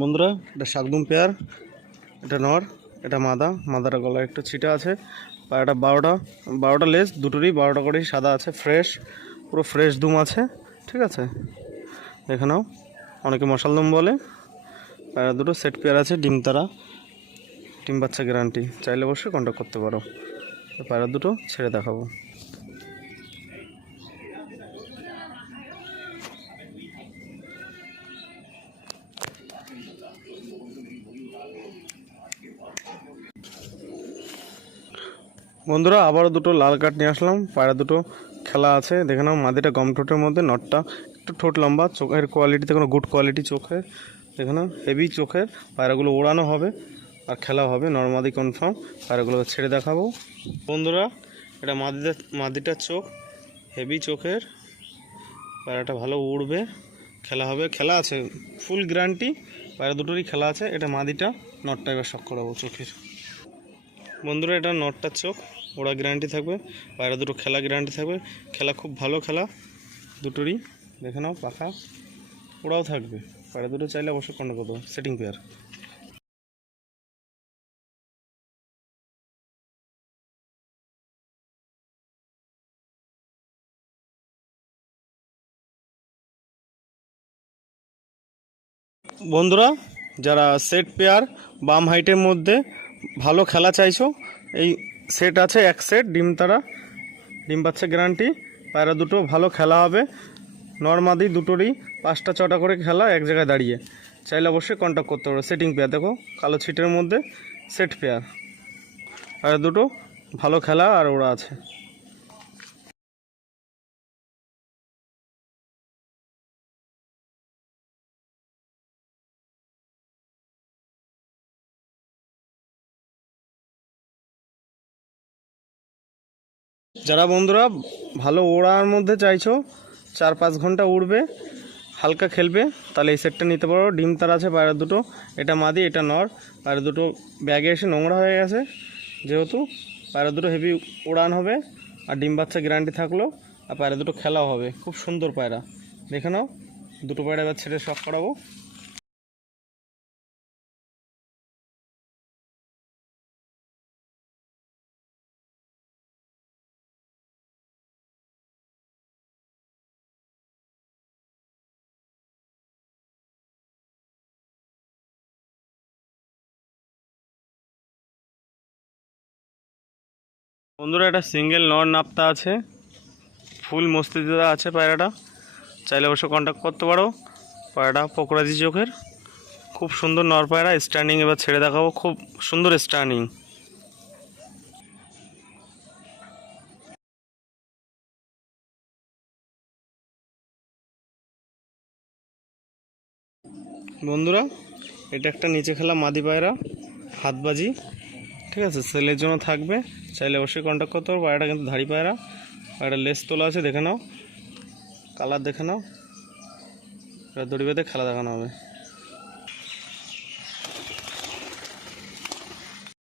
বন্ধুরা, এটা শাকদুম পেয়ার, এটা নর, এটা মাদার গলায় একটু ছিটা আছে। পায়রাটা 12টা লেজ, দুটোরই 12টা করেই সাদা আছে, ফ্রেশ, পুরো ফ্রেশ দুম আছে। ঠিক আছে, দেখে নাও, অনেকে মশাল দুম বলে। পায়রা দুটো সেট পেয়ার আছে, ডিম বাচ্চা গ্যারান্টি। চাইলে অবশ্যই কন্ট্যাক্ট করতে পারো। পায়রা দুটো ছেড়ে দেখাবো। বন্ধুরা, আবারও দুটো লাল কাঠ নিয়ে আসলাম। পায়রা দুটো খেলা আছে, দেখে নাও। মাদিটা গম ঠোঁটের মধ্যে, নটটা একটু ঠোঁট লম্বা। চোখের কোয়ালিটিতে কোনো গুড কোয়ালিটি চোখে, দেখে নাও, হেভি চোখের। পায়রাগুলো ওড়ানো হবে আর খেলা হবে, নর্মাদি কনফার্ম। পায়রাগুলোকে ছেড়ে দেখাবো। বন্ধুরা, এটা মাদিটার চোখ, হেভি চোখের। পায়রাটা ভালো উড়বে, খেলা হবে, খেলা আছে, ফুল গ্যারান্টি। পায়রা দুটোরই খেলা আছে। এটা মাদিটা, নটটা এবার শখ করাবো চোখের। বন্ধুরা, এটা নটটার চোখ, ওরা গ্যারান্টি থাকবে। পায়রা দুটো খেলা গ্যারান্টি থাকবে। খেলা খুব ভালো খেলা দুটোরই, দেখে নাও। পাখা ওরাও থাকবে। পায়রা দুটো চাইলে অবশ্যই কন্ট্যাক্ট করবো। Setting pair. বন্ধুরা, যারা সেট পেয়ার বাম হাইটের মধ্যে ভালো খেলা চাইছো, এই সেট আছে। এক সেট ডিম বাচ্চা গ্যারান্টি। পায়রা দুটো ভালো খেলা হবে। নর্মাদি দুটোরই 5টা 6টা করে খেলা এক জায়গায় দাঁড়িয়ে। চাইলে অবশ্যই কন্ট্যাক্ট করতে পারো। সেটিং পেয়ার, দেখো, কালো ছিটের মধ্যে সেট পেয়ার। পায়রা দুটো ভালো খেলা আর ওরা আছে। যারা বন্ধুরা ভালো ওড়ার মধ্যে চাইছো, 4-5 ঘন্টা উড়বে, হালকা খেলবে, তাহলে এই সেটটা নিতে পারো। ডিম তার আছে পায়রা দুটো। এটা মাদি, এটা নর। পায়রা দুটো ব্যাগে এসে নোংরা হয়ে গেছে, যেহেতু পায়রা দুটো হেভি উড়ান হবে আর ডিম বাচ্চা গ্যারান্টি থাকলো। আর পায়রা দুটো খেলাও হবে, খুব সুন্দর পায়রা। দেখে নাও, দুটো পায়রা এবার ছেড়ে শখ করাবো। বন্ধুরা, এটা সিঙ্গেল নর নাপ্তা আছে, ফুল মস্তিদার আছে পায়রাটা। চাইলে অবশ্য কন্ট্যাক্ট করতে পারো। পায়রাটা পোকরাজি চোখের, খুব সুন্দর নর পায়রা। স্ট্যান্ডিং এবার ছেড়ে দেখাবো, খুব সুন্দর স্ট্যান্ডিং। বন্ধুরা, এটা একটা নিচে খেলা মাদি পায়রা, হাতবাজি। ঠিক আছে, সেলের জন্য থাকবে। চাইলে অবশ্যই কন্ট্যাক্ট করতে পারো। পায়রাটা কিন্তু ধাড়ি পায়রা। পায়রাটা লেস তোলা আছে, দেখে নাও, কালার দেখে নাও। দড়ি বেঁধে খেলা দেখানো হবে।